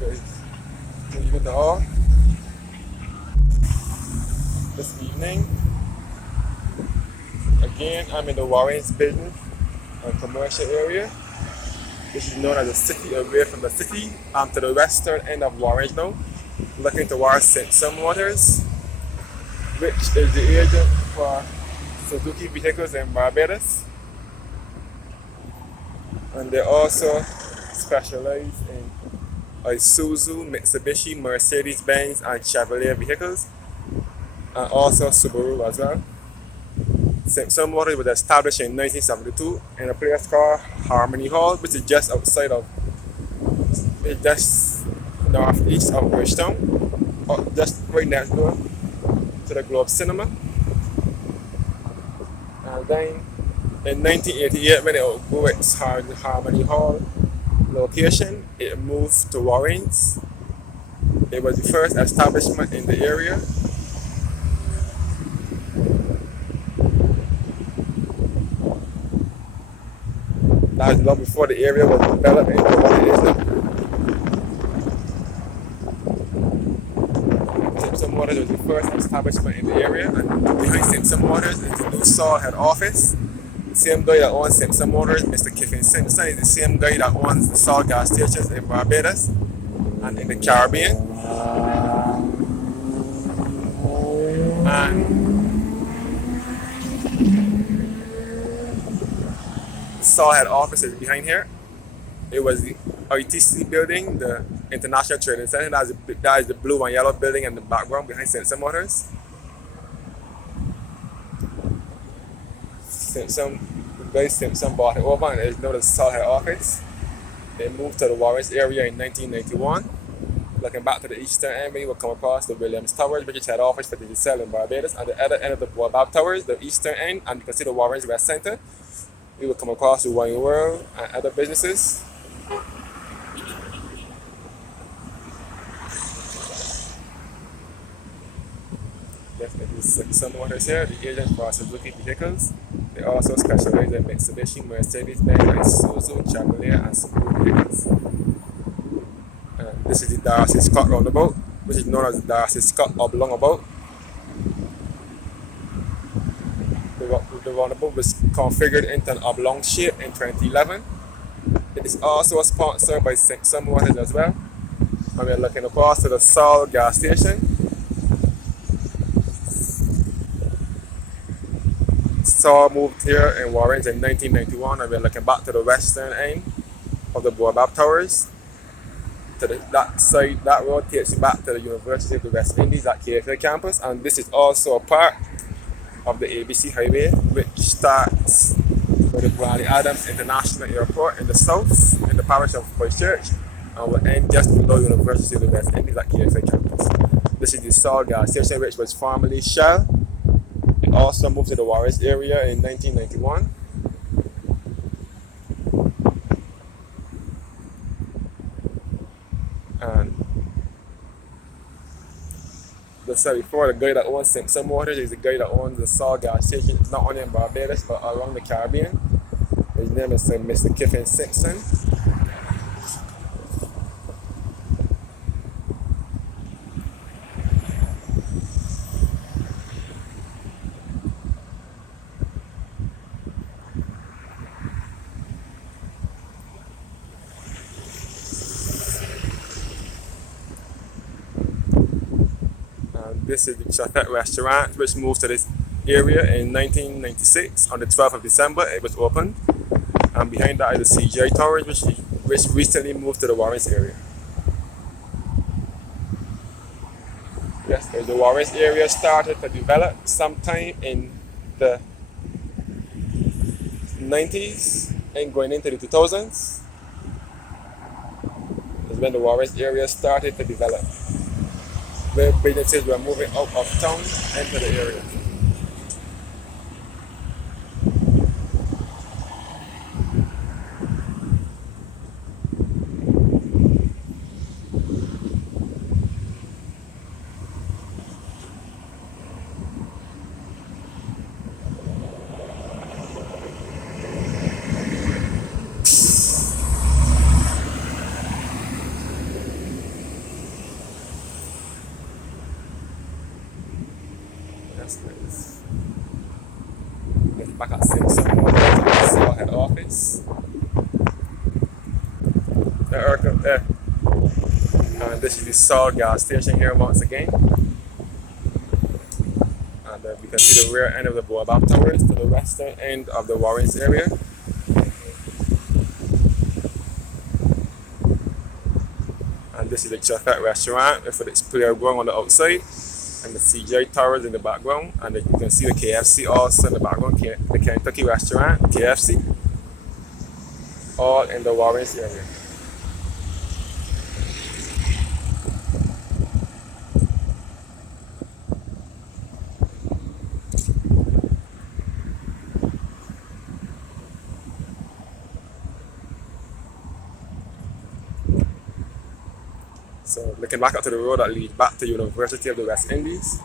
Good evening to all. This evening, again, I'm in the Warrens building, a commercial area, which is known as the city away from the city. I'm to the western end of Warrens now, looking towards St. Some Waters, which is the agent for Suzuki vehicles in Barbados. And they also specialize in Isuzu, Mitsubishi, Mercedes-Benz, and Chevrolet vehicles, and also Subaru as well. St. Some Waters was established in 1972 in a place called Harmony Hall, which is just outside of, just northeast of Bridgetown, or just right next door to the Globe Cinema. And then in 1988, when it outgrew its Harmony Hall location, it moved to Warrens. It was the first establishment in the area. That was long before the area was developed into what it is now. St. Some Waters was the first establishment in the area, and behind St. Some Waters is the new Saul head office. The same guy that owns St. Some Waters, Mr. Kiffin Simpson, is the same guy that owns the Saul gas stations in Barbados and in the Caribbean. And the Saul head office is behind here. It was the ITC building, the International Trading Center. That is the blue and yellow building in the background behind St. Some Waters. St. Some bought it over, and it's now the Saul head office. They moved to the Warrens area in 1991. Looking back to the eastern end, we will come across the Williams Towers, which is head office for Digicel in Barbados. At the other end of the Boabab Towers, the eastern end, and you can see the Warrens West Center. We will come across the Wine World and other businesses. Definitely Some Waters here, the agent for Suzuki vehicles. They also specialize in Mitsubishi, Mercedes-Benz, Isuzu, Chevrolet, and Subaru vehicles. This is the Darcy Scott roundabout, which is known as the Darcy Scott oblongabout. The roundabout was configured into an oblong shape in 2011. It is also sponsored by St. Some Waters as well. And we are looking across to the Saul gas station. Saul moved here in Warrens in 1991, and we're looking back to the western end of the Boabab Towers. That side, that road takes you back to the University of the West Indies at KFA campus, and this is also a part of the ABC Highway, which starts with the Bradley Adams International Airport in the south, in the parish of Christchurch, and will end just below the University of the West Indies at KFA campus. This is the Saul gas station, which was formerly Shell. It also moved to the Warrens area in 1991. And I said before, the guy that owns St. Some Waters is the guy that owns the Saul gas station, not only in Barbados but around the Caribbean. His name is Mr. Kiffin Simpson. This is the Chafet restaurant, which moved to this area in 1996. On the 12th of December, it was opened. And behind that is the CGI Towers, which recently moved to the Warrens area. Yes, the Warrens area started to develop sometime in the 90s and going into the 2000s. Is when the Warrens area started to develop, where businesses were moving out of town into the area. back at Simpson Motors at the Saw head office. The aircraft there. And this is the Saw gas station here once again. And we can see the rear end of the Baobab Towers to the western end of the Warrens area. And this is the Chafet restaurant with its player going on the outside. And the CJ Towers in the background. And you can see the KFC also in the background, the Kentucky restaurant, KFC. All in the Warrens area. So looking back up to the road that leads back to University of the West Indies.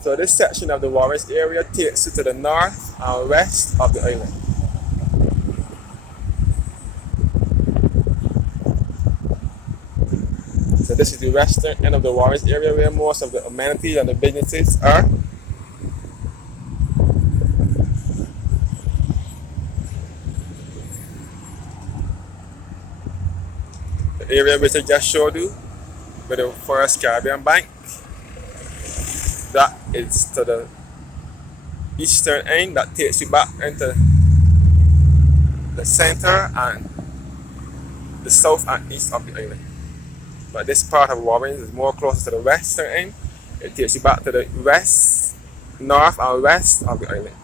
So this section of the Warrens area takes you to the north and west of the island. So this is the western end of the Warrens area where most of the amenities and the businesses are. The area which I just showed you with the First Caribbean Bank, that is to the eastern end, that takes you back into the center and the south and east of the island. But this part of Warrens is more closer to the western end. It takes you back to the west, north and west of the island.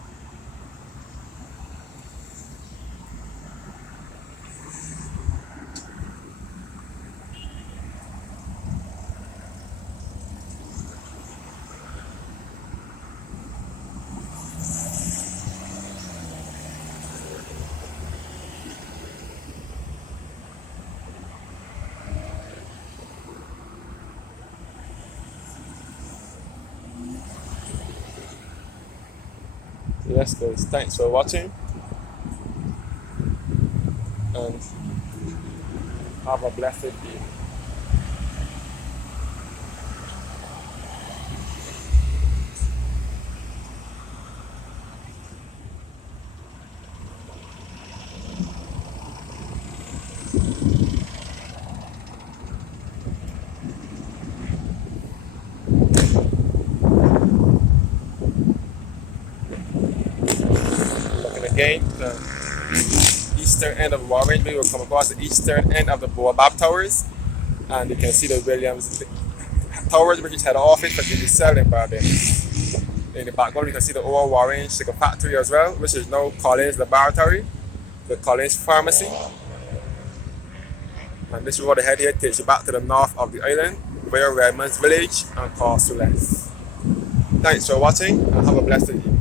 Yes guys, thanks for watching and have a blessed day. Looking again, the eastern end of Warren, we will come across the eastern end of the Baobab Towers, and you can see the Williams Towers, which is head office for GBCell in Barbados. In the background, you can see the old Warren Sugar Factory as well, which is now Collins Laboratory, the Collins Pharmacy. And this road ahead here takes you back to the north of the island, via Redmond's Village and Costules. Thanks for watching and have a blessed evening.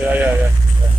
Yeah, yeah, yeah, yeah.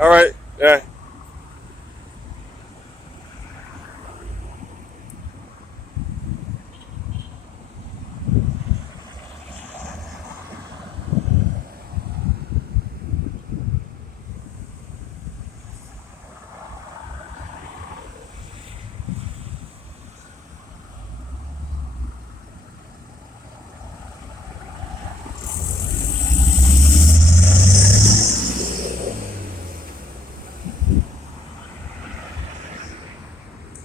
All right.